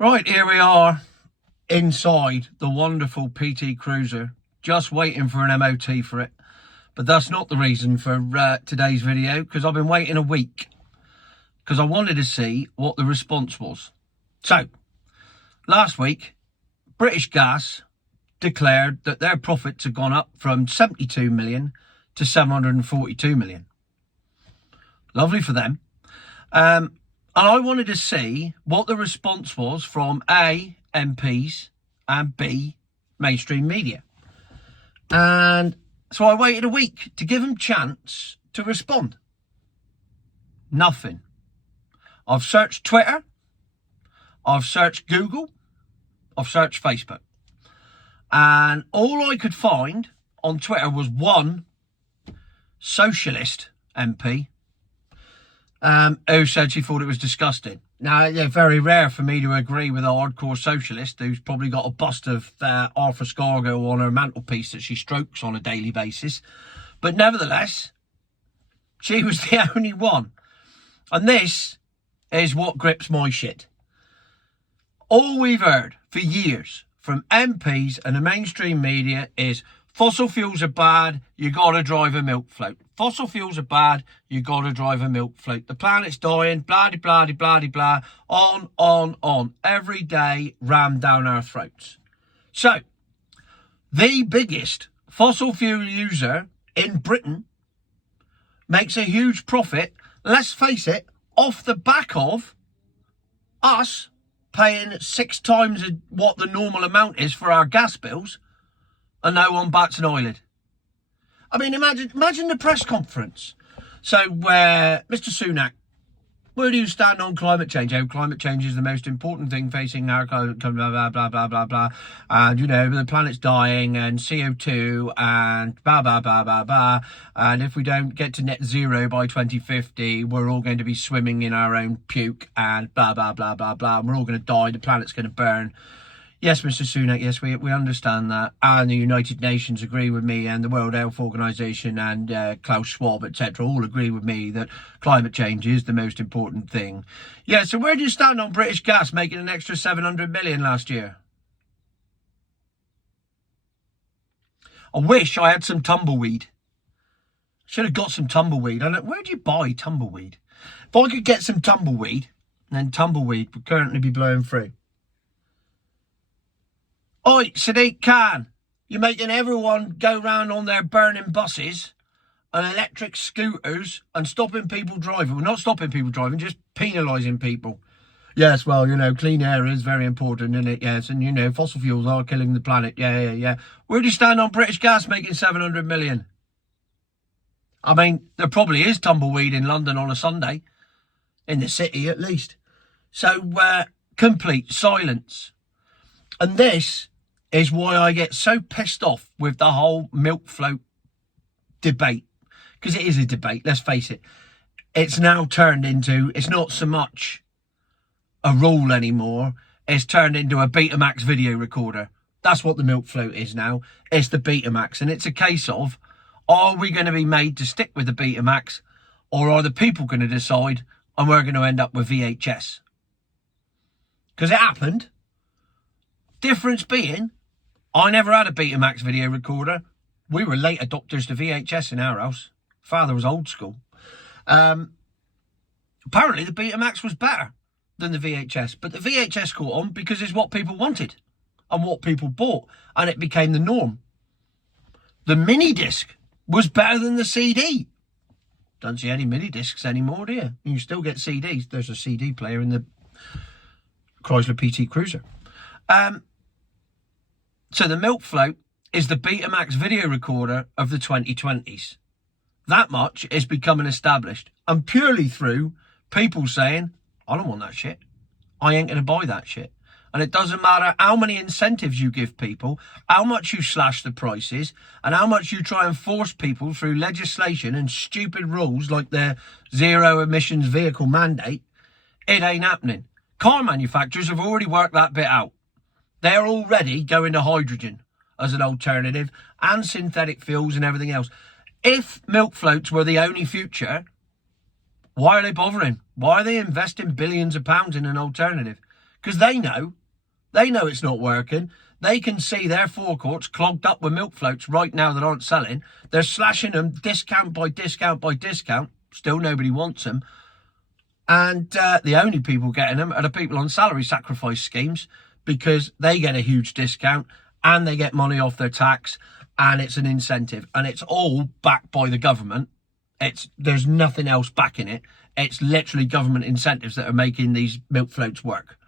Right, here we are inside the wonderful PT Cruiser, just waiting for an MOT for it. But that's not the reason for today's video, because I've been waiting a week because I wanted to see what the response was. So, last week, British Gas declared that their profits had gone up from 72 million to 742 million. Lovely for them. And I wanted to see what the response was from A, MPs, and B, mainstream media. And so I waited a week to give them chance to respond. Nothing. I've searched Twitter, I've searched Google, I've searched Facebook. And all I could find on Twitter was one socialist MP who said she thought it was disgusting. Now, it's very rare for me to agree with a hardcore socialist who's probably got a bust of Arthur Scargo on her mantelpiece that she strokes on a daily basis. But nevertheless, she was the only one. And this is what grips my shit. All we've heard for years from MPs and the mainstream media is fossil fuels are bad, you gotta drive a milk float. Fossil fuels are bad, you gotta drive a milk float. The planet's dying, blah, blah, blah, blah, on. Every day rammed down our throats. So, the biggest fossil fuel user in Britain makes a huge profit, let's face it, off the back of us paying 6 times what the normal amount is for our gas bills, and no one bats an eyelid. I mean, imagine the press conference. So, Mr. Sunak, where do you stand on climate change? Oh, climate change is the most important thing facing our blah, blah, blah, blah, blah, blah. And, you know, the planet's dying and CO2 and blah, blah, blah, blah, blah. And if we don't get to net zero by 2050, we're all going to be swimming in our own puke and blah, blah, blah, blah, blah. And we're all going to die. The planet's going to burn. Yes, Mr. Sunak, yes, we understand that. And the United Nations agree with me, and the World Health Organization and Klaus Schwab, etc., all agree with me that climate change is the most important thing. Yeah, so where do you stand on British Gas making an extra 700 million last year? I wish I had some tumbleweed. Should have got some tumbleweed. Where do you buy tumbleweed? If I could get some tumbleweed, then tumbleweed would currently be blowing through. Oi, Sadiq Khan, you're making everyone go round on their burning buses and electric scooters and stopping people driving. Well, not stopping people driving, just penalising people. Yes, well, you know, clean air is very important, isn't it? Yes, and, you know, fossil fuels are killing the planet. Yeah. Where do you stand on British Gas making 700 million? I mean, there probably is tumbleweed in London on a Sunday. In the city, at least. So, complete silence. And this is why I get so pissed off with the whole milk float debate. Because it is a debate, let's face it. It's now turned into, it's not so much a rule anymore. It's turned into a Betamax video recorder. That's what the milk float is now. It's the Betamax. And it's a case of, are we going to be made to stick with the Betamax? Or are the people going to decide and we're going to end up with VHS? Because it happened. Difference being, I never had a Betamax video recorder. We were late adopters to VHS in our house. Father was old school. Apparently the Betamax was better than the VHS. But the VHS caught on because it's what people wanted and what people bought. And it became the norm. The mini disc was better than the CD. Don't see any mini discs anymore, do you? You still get CDs. There's a CD player in the Chrysler PT Cruiser. So the milk float is the Betamax video recorder of the 2020s. That much is becoming established. And purely through people saying, I don't want that shit. I ain't going to buy that shit. And it doesn't matter how many incentives you give people, how much you slash the prices, and how much you try and force people through legislation and stupid rules like the zero emissions vehicle mandate, it ain't happening. Car manufacturers have already worked that bit out. They're already going to hydrogen as an alternative and synthetic fuels and everything else. If milk floats were the only future, why are they bothering? Why are they investing billions of pounds in an alternative? because they know it's not working. They can see their forecourts clogged up with milk floats right now that aren't selling. They're slashing them discount by discount by discount. Still nobody wants them. And the only people getting them are the people on salary sacrifice schemes, because they get a huge discount and they get money off their tax, and it's an incentive, and it's all backed by the government. There's nothing else backing it. It's literally government incentives that are making these milk floats work.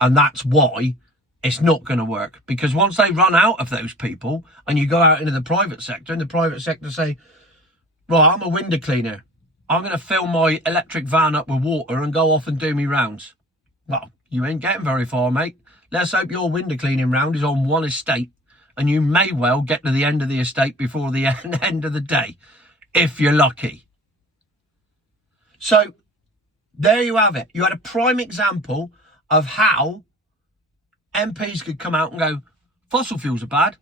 And that's why it's not going to work, because once they run out of those people and you go out into the private sector, and the private sector say, right, I'm a window cleaner, I'm going to fill my electric van up with water and go off and do me rounds. Well, you ain't getting very far, mate. Let's hope your window cleaning round is on one estate, and you may well get to the end of the estate before the end of the day, if you're lucky. So there you have it. You had a prime example of how MPs could come out and go, fossil fuels are bad,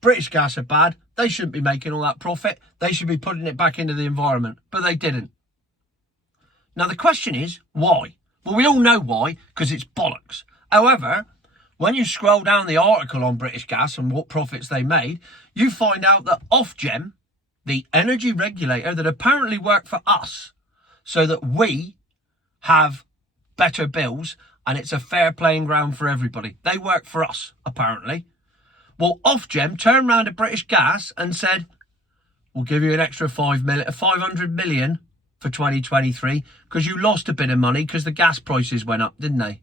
British gas are bad, they shouldn't be making all that profit, they should be putting it back into the environment. But they didn't. Now the question is, why? Well, we all know why, because it's bollocks. However, when you scroll down the article on British Gas and what profits they made, you find out that Ofgem, the energy regulator that apparently worked for us so that we have better bills and it's a fair playing ground for everybody. They work for us, apparently. Well, Ofgem turned around to British Gas and said, we'll give you an extra 500 million for 2023 because you lost a bit of money because the gas prices went up, didn't they?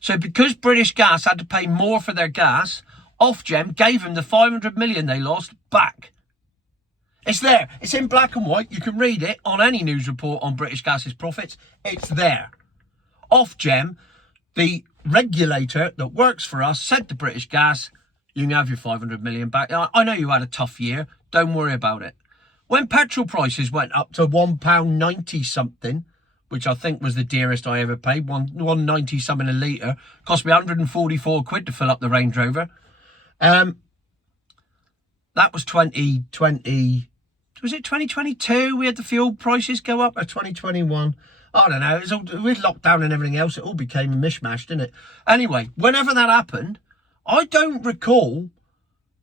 So because British Gas had to pay more for their gas, Ofgem gave them the 500 million they lost back. It's there. It's in black and white. You can read it on any news report on British Gas's profits. It's there. Ofgem, the regulator that works for us, said to British Gas, you can have your 500 million back. I know you had a tough year. Don't worry about it. When petrol prices went up to £1.90 something, which I think was the dearest I ever paid, 1.90 something a litre, cost me 144 quid to fill up the Range Rover. That was 2020. Was it 2022? We had the fuel prices go up, or 2021? I don't know. It was all, with lockdown and everything else, it all became a mishmash, didn't it? Anyway, whenever that happened, I don't recall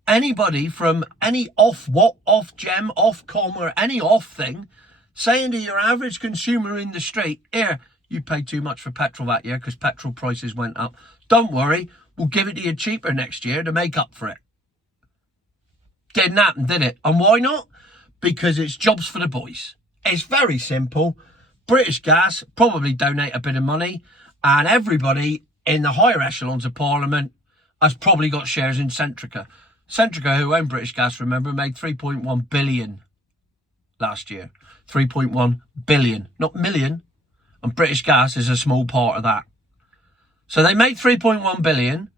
anybody from any Ofgem, Ofcom, or any off thing saying to your average consumer in the street, here, you paid too much for petrol that year because petrol prices went up. Don't worry, we'll give it to you cheaper next year to make up for it. Didn't happen, did it? And why not? Because it's jobs for the boys. It's very simple. British Gas probably donate a bit of money, and everybody in the higher echelons of Parliament has probably got shares in Centrica. Centrica, who own British Gas, remember, made 3.1 billion last year. 3.1 billion, not million. And British Gas is a small part of that. So they made 3.1 billion.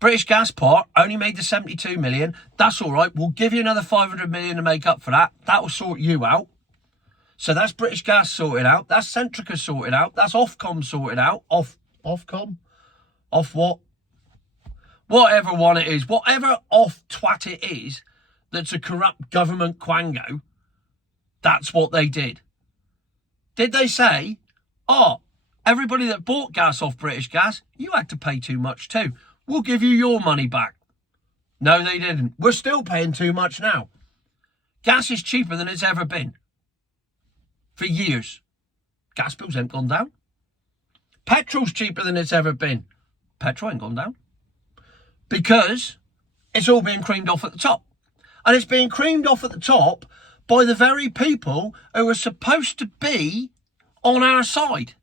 British Gas part only made the 72 million. That's all right. We'll give you another 500 million to make up for that. That will sort you out. So that's British Gas sorted out. That's Centrica sorted out. That's Ofcom sorted out. Ofcom? Off what? Whatever one it is. Whatever off twat it is that's a corrupt government quango, that's what they did. Did they say, oh, everybody that bought gas off British Gas, you had to pay too much too. We'll give you your money back. No, they didn't. We're still paying too much now. Gas is cheaper than it's ever been. For years. Gas bills ain't gone down. Petrol's cheaper than it's ever been. Petrol ain't gone down. Because it's all being creamed off at the top. And it's being creamed off at the top by the very people who are supposed to be on our side.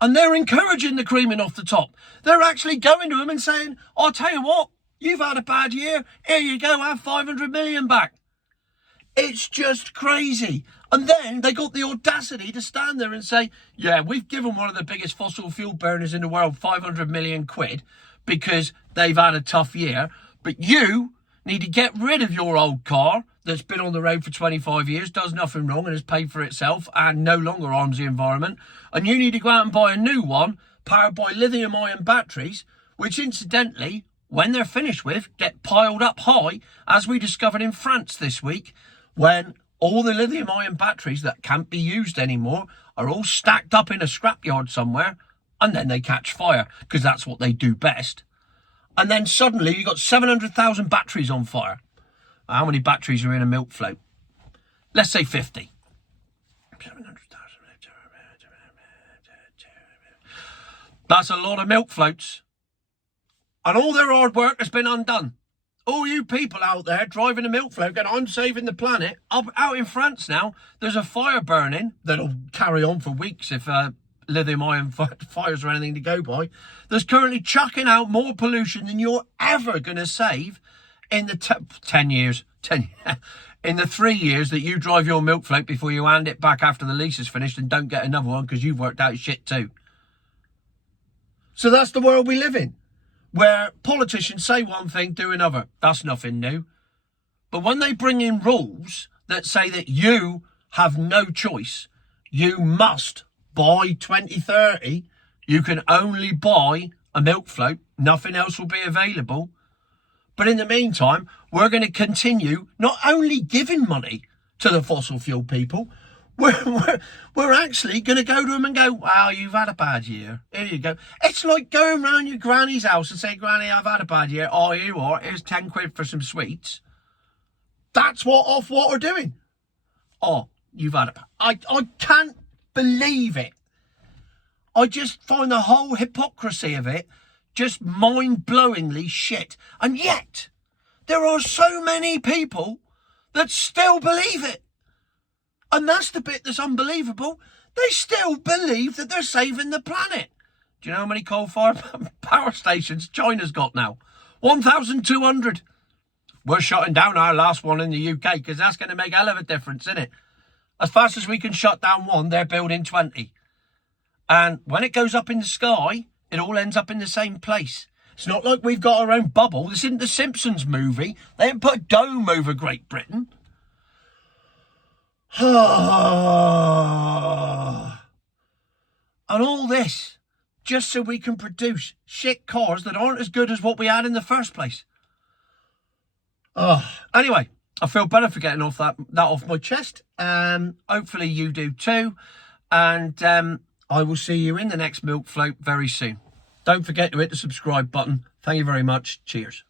And they're encouraging the creaming off the top. They're actually going to them and saying, I'll tell you what, you've had a bad year. Here you go, have 500 million back. It's just crazy. And then they got the audacity to stand there and say, yeah, we've given one of the biggest fossil fuel burners in the world 500 million quid because they've had a tough year. But you need to get rid of your old car that's been on the road for 25 years, does nothing wrong and has paid for itself and no longer harms the environment. And you need to go out and buy a new one powered by lithium-ion batteries, which incidentally, when they're finished with, get piled up high, as we discovered in France this week, when All the lithium-ion batteries that can't be used anymore are all stacked up in a scrapyard somewhere, and then they catch fire, because that's what they do best. And then suddenly you've got 700,000 batteries on fire. How many batteries are in a milk float? Let's say 50. 700,000. That's a lot of milk floats. And all their hard work has been undone. All you people out there driving a milk float going, I'm saving the planet. Out in France now, there's a fire burning that'll carry on for weeks if lithium-ion fires are anything to go by. There's currently chucking out more pollution than you're ever going to save in the 10 years. In the 3 years that you drive your milk float before you hand it back after the lease is finished and don't get another one because you've worked out shit too. So that's the world we live in, where politicians say one thing, do another. That's nothing new. But when they bring in rules that say that you have no choice, you must, by 2030, you can only buy a milk float, nothing else will be available. But in the meantime, we're going to continue not only giving money to the fossil fuel people, we're actually going to go to them and go, wow, you've had a bad year. Here you go. It's like going round your granny's house and saying, Granny, I've had a bad year. Oh, here you are. Here's 10 quid for some sweets. That's what we're doing. Oh, you've had a bad... I can't believe it. I just find the whole hypocrisy of it just mind-blowingly shit. And yet, there are so many people that still believe it. And that's the bit that's unbelievable. They still believe that they're saving the planet. Do you know how many coal-fired power stations China's got now? 1,200. We're shutting down our last one in the UK because that's going to make a hell of a difference, isn't it? As fast as we can shut down one, they're building 20. And when it goes up in the sky, it all ends up in the same place. It's not like we've got our own bubble. This isn't the Simpsons movie. They haven't put a dome over Great Britain. And all this just so we can produce shit cars that aren't as good as what we had in the first place. Anyway, I feel better for getting off that off my chest. Hopefully you do too. And I will see you in the next milk float very soon. Don't forget to hit the subscribe button. Thank you very much. Cheers.